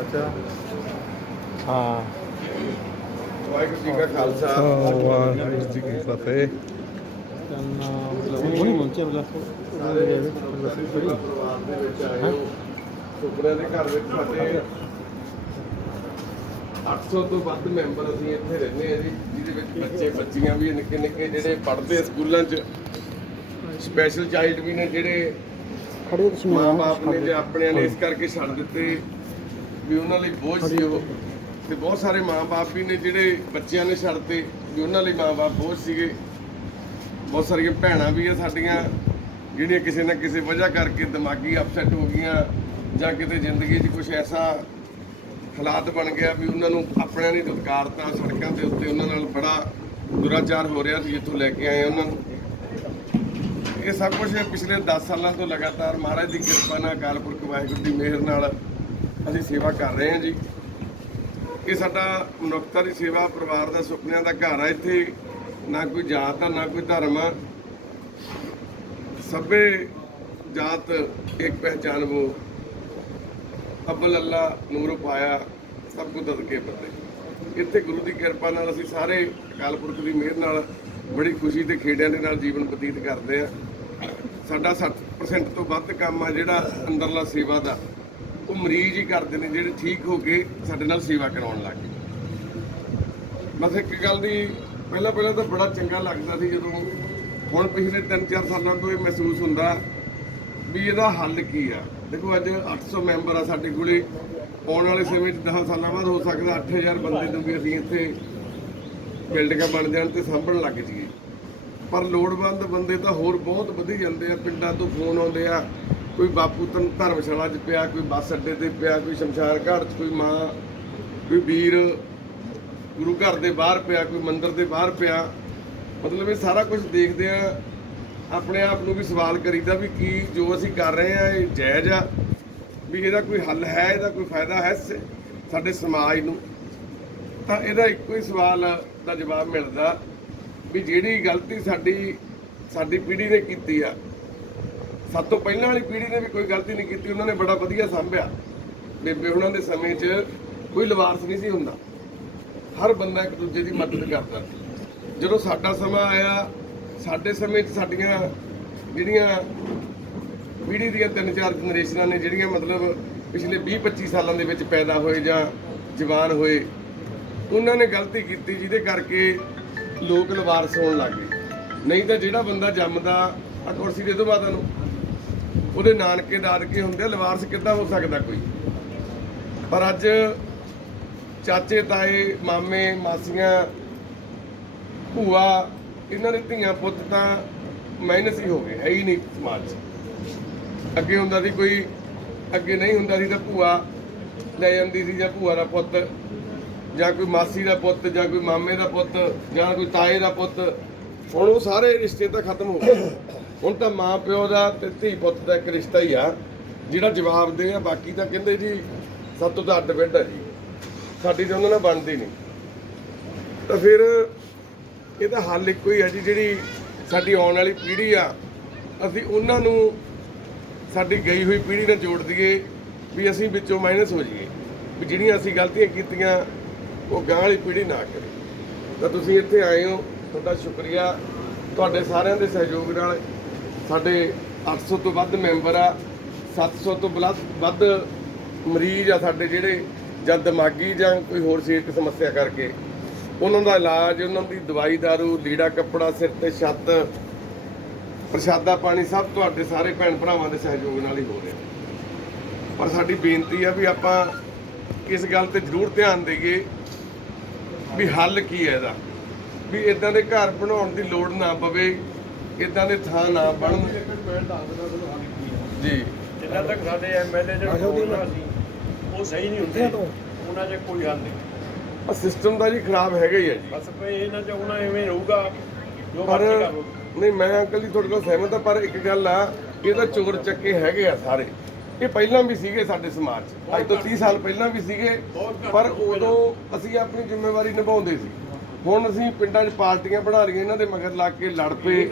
ਅੱਛਾ। ਹਾਂ। ਵਾਹਿਗੁਰੂ ਜੀ ਕਾ ਖਾਲਸਾ। ਵਾਹਿਗੁਰੂ ਜੀ ਕੀ ਫਤਿਹ। ਤੰਨਾ ਉਹਨੇ ਮੁੰਚੇ ਬਲਾ ਉਹਦੇ ਦੇ ਬਸ ਬੜੀ ਪਰਿਵਾਰ ਦੇ ਵਿੱਚ ਆਏ ਹੋ। ਸੁਪਨੇ ਦੇ ਘਰ ਵਿੱਚ ਸਾਡੇ 800 ਤੋਂ ਵੱਧ ਮੈਂਬਰ ਅਸੀਂ ਇੱਥੇ ਰਹਿੰਦੇ ਆ ਜੀ ਜਿਹਦੇ ਵਿੱਚ ਬੱਚੇ ਬੱਚੀਆਂ ਵੀ ਨਿੱਕੇ ਨਿੱਕੇ ਜਿਹੜੇ ਪੜ੍ਹਦੇ ਸਕੂਲਾਂ 'ਚ। ਸਪੈਸ਼ਲ ਚਾਈਲਡ ਵੀ ਨੇ ਜਿਹੜੇ ਖੜੇ ਮਾਂ-ਬਾਪ ਨੇ ਜੇ ਆਪਣਿਆਂ ਨੇ ਇਸ ਕਰਕੇ ਛੱਡ ਦਿੱਤੇ। ਵੀ ਉਹਨਾਂ ਲਈ ਬੋਝ ਸੀ ਉਹ। ਤੇ ਬਹੁਤ ਸਾਰੇ ਮਾਂ-ਬਾਪ ਵੀ ਨੇ ਜਿਹੜੇ ਬੱਚਿਆਂ ਨੇ ਛੱਡਤੇ ਵੀ ਉਹਨਾਂ ਲਈ ਮਾਂ-ਬਾਪ ਬੋਝ ਸੀਗੇ। ਬਹੁਤ ਸਾਰੀਆਂ ਭੈਣਾਂ ਵੀ ਆ ਸਾਡੀਆਂ, ਜਿਹੜੀਆਂ ਕਿਸੇ ਨਾ ਕਿਸੇ ਵਜ੍ਹਾ ਕਰਕੇ ਦਿਮਾਗੀ ਅਪਸੈਟ ਹੋ ਗਈਆਂ ਜਾਂ ਕਿਤੇ ਜ਼ਿੰਦਗੀ 'ਚ ਕੁਝ ਐਸਾ ਹਾਲਾਤ ਬਣ ਗਿਆ ਵੀ ਉਹਨਾਂ ਨੂੰ ਆਪਣਿਆਂ ਨੇ ਦੁਦਕਾਰਤਾ ਸੜਕਾਂ ਦੇ ਉੱਤੇ ਉਹਨਾਂ ਨਾਲ ਬੜਾ ਦੁਰਾਚਾਰ ਹੋ ਰਿਹਾ ਸੀ ਜਿੱਥੋਂ ਲੈ ਕੇ ਆਏ ਉਹਨਾਂ ਨੂੰ। ਇਹ ਸਭ ਕੁਝ ਪਿਛਲੇ 10 ਸਾਲਾਂ ਤੋਂ ਲਗਾਤਾਰ ਮਹਾਰਾਜ ਦੀ ਕਿਰਪਾ ਨਾਲ ਅਕਾਲ ਪੁਰਖ ਵਾਹਿਗੁਰੂ ਦੀ ਮਿਹਰ ਨਾਲ ਅਸੀਂ ਸੇਵਾ ਕਰ ਰਹੇ ਹਾਂ ਜੀ। ਇਹ ਸਾਡਾ ਮਨੁੱਖਤਾ ਦੀ ਸੇਵਾ, ਪਰਿਵਾਰ ਦਾ ਸੁਪਨਿਆਂ ਦਾ ਘਰ ਆ ਇੱਥੇ। ਨਾ ਕੋਈ ਜਾਤ ਆ, ਨਾ ਕੋਈ ਧਰਮ ਆ। ਸਭੇ ਜਾਤ ਇੱਕ ਪਹਿਚਾਨ ਵੋ। ਅਬਲ ਅੱਲਾ ਨੂਰ ਪਾਇਆ, ਸਭ ਕੁ ਦਦਕੇ ਬੰਦੇ। ਇੱਥੇ ਗੁਰੂ ਦੀ ਕਿਰਪਾ ਨਾਲ ਅਸੀਂ ਸਾਰੇ ਅਕਾਲ ਪੁਰਖ ਦੀ ਮਿਹਰ ਨਾਲ ਬੜੀ ਖੁਸ਼ੀ ਤੇ ਖੇੜਿਆਂ ਦੇ ਨਾਲ ਜੀਵਨ ਬਤੀਤ ਕਰਦੇ ਆ ਸਾਡਾ 60% ਤੋਂ ਵੱਧ ਕੰਮ ਆ ਜਿਹੜਾ ਅੰਦਰਲਾ ਸੇਵਾ ਦਾ। ਉਹ ਮਰੀਜ਼ ਹੀ ਕਰਦੇ ਨੇ ਜਿਹੜੇ ਠੀਕ ਹੋ ਕੇ ਸਾਡੇ ਨਾਲ ਸੇਵਾ ਕਰਾਉਣ ਲੱਗ ਗਏ। ਬਸ ਇੱਕ ਗੱਲ ਦੀ ਪਹਿਲਾਂ ਪਹਿਲਾਂ ਤਾਂ ਬੜਾ ਚੰਗਾ ਲੱਗਦਾ ਸੀ ਜਦੋਂ ਹੁਣ ਪਿਛਲੇ 3-4 ਸਾਲਾਂ ਤੋਂ ਇਹ ਮਹਿਸੂਸ ਹੁੰਦਾ ਵੀ ਇਹਦਾ ਹੱਲ ਕੀ ਆ। ਦੇਖੋ ਅੱਜ 800 ਮੈਂਬਰ ਆ ਸਾਡੇ ਕੋਲੇ, ਆਉਣ ਵਾਲੇ ਸਮੇਂ 'ਚ 10 ਸਾਲਾਂ ਬਾਅਦ ਹੋ ਸਕਦਾ 8000 ਬੰਦੇ ਨੂੰ ਵੀ ਅਸੀਂ ਇੱਥੇ ਬਿਲਡਿੰਗਾਂ ਬਣ ਜਾਣ ਤੇ ਸਾਂਭਣ ਲੱਗ ਜਾਈਏ। ਪਰ ਲੋੜਵੰਦ ਬੰਦੇ ਤਾਂ ਹੋਰ ਬਹੁਤ ਵਧੀ ਜਾਂਦੇ ਆ, ਪਿੰਡਾਂ ਤੋਂ ਫੋਨ ਆਉਂਦੇ ਆ ਕੋਈ ਬਾਪੂ ਤਨ ਧਰਮਸ਼ਾਲਾ 'ਚ ਪਿਆ, ਕੋਈ ਬੱਸ ਅੱਡੇ ਤੇ ਪਿਆ, ਕੋਈ ਸ਼ਮਸ਼ਾਨ ਘਾਟ 'ਚ, ਕੋਈ ਮਾਂ, ਕੋਈ ਵੀਰ, ਗੁਰੂ ਘਰ ਦੇ ਬਾਹਰ ਪਿਆ, ਕੋਈ ਮੰਦਿਰ ਦੇ ਬਾਹਰ ਪਿਆ। ਮਤਲਬ ਇਹ ਸਾਰਾ ਕੁਝ ਦੇਖਦੇ ਆ ਆਪਣੇ ਆਪ ਨੂੰ ਵੀ ਸਵਾਲ ਕਰੀਦਾ ਵੀ ਕੀ, ਜੋ ਅਸੀਂ ਕਰ ਰਹੇ ਆ ਇਹ ਜਾਇਜ਼ ਆ, ਵੀ ਇਹਦਾ ਕੋਈ ਹੱਲ ਹੈ, ਇਹਦਾ ਕੋਈ ਫਾਇਦਾ ਹੈ ਸਾਡੇ ਸਮਾਜ ਨੂੰ। ਤਾਂ ਇਹਦਾ ਇੱਕੋ ਹੀ ਸਵਾਲ ਦਾ ਜਵਾਬ ਮਿਲਦਾ, ਵੀ ਜਿਹੜੀ ਗਲਤੀ ਸਾਡੀ ਸਾਡੀ ਪੀੜ੍ਹੀ ਨੇ ਕੀਤੀ ਆ ਸਭ ਤੋਂ ਪਹਿਲਾਂ ਵਾਲੀ ਪੀੜ੍ਹੀ ਨੇ ਵੀ ਕੋਈ ਗਲਤੀ ਨਹੀਂ ਕੀਤੀ, ਉਹਨਾਂ ਨੇ ਬੜਾ ਵਧੀਆ ਸੰਭਿਆ। ਬੇਬੇ ਉਹਨਾਂ ਦੇ ਸਮੇਂ 'ਚ ਕੋਈ ਲਵਾਰਸ ਨਹੀਂ ਸੀ ਹੁੰਦਾ। ਹਰ ਬੰਦਾ ਇੱਕ ਦੂਜੇ ਦੀ ਮਦਦ ਕਰਦਾ। ਜਦੋਂ ਸਾਡਾ ਸਮਾਂ ਆਇਆ, ਸਾਡੇ ਸਮੇਂ 'ਚ ਸਾਡੀਆਂ ਜਿਹੜੀਆਂ ਪੀੜ੍ਹੀ ਦੀਆਂ ਤਿੰਨ ਚਾਰ ਜਨਰੇਸ਼ਨਾਂ ਨੇ, ਜਿਹੜੀਆਂ ਮਤਲਬ ਪਿਛਲੇ 20 25 ਸਾਲਾਂ ਦੇ ਵਿੱਚ ਪੈਦਾ ਹੋਏ ਜਾਂ ਜਵਾਨ ਹੋਏ, ਉਹਨਾਂ ਨੇ ਗਲਤੀ ਕੀਤੀ ਜਿਹਦੇ ਕਰਕੇ ਲੋਕ ਲਵਾਰਸ ਹੋਣ ਲੱਗ ਗਏ। ਨਹੀਂ ਤਾਂ ਜਿਹੜਾ ਬੰਦਾ ਜੰਮਦਾ ਆ ਕੁਰਸੀ ਦੇ ਦੋ ਮਾਤਾ ਨੂੰ। ਉਹਦੇ ਨਾਨਕੇ ਦਾਦਕੇ ਹੁੰਦੇ ਆ, ਲਵਾਰਸ ਕਿੱਦਾਂ ਹੋ ਸਕਦਾ ਕੋਈ? ਪਰ ਅੱਜ ਚਾਚੇ ਤਾਏ ਮਾਮੇ ਮਾਸੀਆਂ ਭੂਆ ਇਹਨਾਂ ਦੇ ਧੀਆਂ ਪੁੱਤ ਤਾਂ ਮਾਈਨਸ ਹੀ ਹੋ ਗਏ ਹੈ ਹੀ ਨਹੀਂ ਸਮਾਜ 'ਚ। ਅੱਗੇ ਹੁੰਦਾ ਸੀ ਕੋਈ ਅੱਗੇ ਨਹੀਂ ਹੁੰਦਾ ਸੀ ਤਾਂ ਭੂਆ ਲੈ ਜਾਂਦੀ ਸੀ ਜਾਂ ਭੂਆ ਦਾ ਪੁੱਤ ਜਾਂ ਕੋਈ ਮਾਸੀ ਦਾ ਪੁੱਤ ਜਾਂ ਕੋਈ ਮਾਮੇ ਦਾ ਪੁੱਤ ਜਾਂ ਕੋਈ ਤਾਏ ਦਾ ਪੁੱਤ। ਹੁਣ ਉਹ ਸਾਰੇ ਰਿਸ਼ਤੇ ਤਾਂ ਖਤਮ ਹੋ ਗਏ। ਹੁਣ ਤਾਂ ਮਾਂ ਪਿਓ ਦਾ ਤੇ ਧੀ ਪੁੱਤ ਦਾ ਇੱਕ ਰਿਸ਼ਤਾ ਹੀ ਆ। ਜਿਹੜਾ ਜਵਾਬ ਦੇ ਆ, ਬਾਕੀ ਤਾਂ ਕਹਿੰਦੇ ਜੀ ਸਭ ਤੋਂ ਤਾਂ ਅੱਡ ਬਿੱਡ ਆ ਜੀ। ਸਾਡੀ ਤਾਂ ਉਹਨਾਂ ਨਾਲ ਬਣਦੀ ਨਹੀਂ। ਤਾਂ ਫਿਰ ਇਹਦਾ ਹੱਲ ਇੱਕੋ ਹੀ ਹੈ ਜੀ, ਜਿਹੜੀ ਸਾਡੀ ਆਉਣ ਵਾਲੀ ਪੀੜ੍ਹੀ ਆ। ਅਸੀਂ ਉਹਨਾਂ ਨੂੰ ਸਾਡੀ ਗਈ ਹੋਈ ਪੀੜ੍ਹੀ ਨਾਲ ਜੋੜ ਦਈਏ ਵੀ ਅਸੀਂ ਵਿੱਚੋਂ ਮਾਈਨਸ ਹੋ ਜਾਈਏ। ਵੀ ਜਿਹੜੀਆਂ ਅਸੀਂ ਗਲਤੀਆਂ ਕੀਤੀਆਂ, ਉਹ ਗਾਂ ਵਾਲੀ ਪੀੜ੍ਹੀ ਨਾ ਕਰੇ। ਤਾਂ ਤੁਸੀਂ ਇੱਥੇ ਆਏ ਹੋ। ਤੁਹਾਡਾ ਸ਼ੁਕਰੀਆ। ਤੁਹਾਡੇ ਸਾਰਿਆਂ ਦੇ ਸਹਿਯੋਗ ਨਾਲ ਸਾਡੇ 800 ਤੋਂ ਵੱਧ ਮੈਂਬਰ ਆ 700 ਤੋਂ ਬਲੱਦ ਵੱਧ ਮਰੀਜ਼ ਆ ਸਾਡੇ ਜਿਹੜੇ, ਜਾਂ ਦਿਮਾਗੀ ਜਾਂ ਕੋਈ ਹੋਰ ਸਰੀਰਕ ਸਮੱਸਿਆ ਕਰਕੇ। ਉਹਨਾਂ ਦਾ ਇਲਾਜ, ਉਹਨਾਂ ਦੀ ਦਵਾਈ ਦਾਰੂ, ਲੀੜਾ ਕੱਪੜਾ, ਸਿਰ ਤੇ ਛੱਤ, ਪ੍ਰਸ਼ਾਦਾ ਪਾਣੀ ਸਭ ਤੁਹਾਡੇ ਸਾਰੇ ਭੈਣ ਭਰਾਵਾਂ ਦੇ ਸਹਿਯੋਗ ਨਾਲ ਹੀ ਹੋ ਰਿਹਾ। ਪਰ ਸਾਡੀ ਬੇਨਤੀ ਆ ਵੀ ਆਪਾਂ ਇਸ ਗੱਲ ਤੇ ਜ਼ਰੂਰ ਧਿਆਨ ਦੇਈਏ ਵੀ ਹੱਲ ਕੀ ਹੈ ਇਹਦਾ। ਵੀ ਇਦਾਂ ਦੇ ਘਰ ਬਣਾਉਣ ਦੀ ਲੋੜ ਨਾ ਪਵੇ ਇਦਾਂ ਦੇ ਥਾਂ ਨਾ ਬਣਨ ਜੀ। ਜਿੰਨਾ ਤੱਕ ਸਾਡੇ ਐਮਐਲਏ ਜਿਹੜੇ ਸੀ ਉਹ ਸਹੀ ਨਹੀਂ ਹੁੰਦੇ। ਉਹਨਾਂ 'ਚ ਕੋਈ ਹੱਲ ਨਹੀਂ। ਆ ਸਿਸਟਮ ਦਾ ਜੀ ਖਰਾਬ ਹੈਗਾ ਹੀ ਹੈ ਜੀ। ਬਸ ਭਈ ਇਹਨਾਂ 'ਚ ਉਹਨਾਂ ਐਵੇਂ ਰਹੂਗਾ ਜੋ ਪਰ ਨਹੀਂ ਮੈਂ ਅੰਕਲ ਜੀ ਤੁਹਾਡੇ ਨਾਲ ਸਹਿਮਤ ਆ ਪਰ ਇੱਕ ਗੱਲ ਆ ਇਹ ਤਾਂ ਚੋਰ ਚੱਕੇ ਹੈਗੇ ਆ ਸਾਰੇ। ਇਹ ਪਹਿਲਾਂ ਵੀ ਸੀਗੇ ਸਾਡੇ ਸਮਾਜ 'ਚ। ਅੱਜ ਤੋਂ 30 ਸਾਲ ਪਹਿਲਾਂ ਵੀ ਸੀਗੇ ਪਰ ਉਦੋਂ ਅਸੀਂ ਆਪਣੀ ਜ਼ਿੰਮੇਵਾਰੀ ਨਿਭਾਉਂਦੇ ਸੀ। ਹੁਣ ਅਸੀਂ ਪਿੰਡਾਂ 'ਚ ਪਾਰਟੀਆਂ ਬਣਾ ਰਹੀਆਂ ਇਹਨਾਂ ਦੇ ਮਗਰ ਲੱਗ ਕੇ ਲੜ ਪਏ।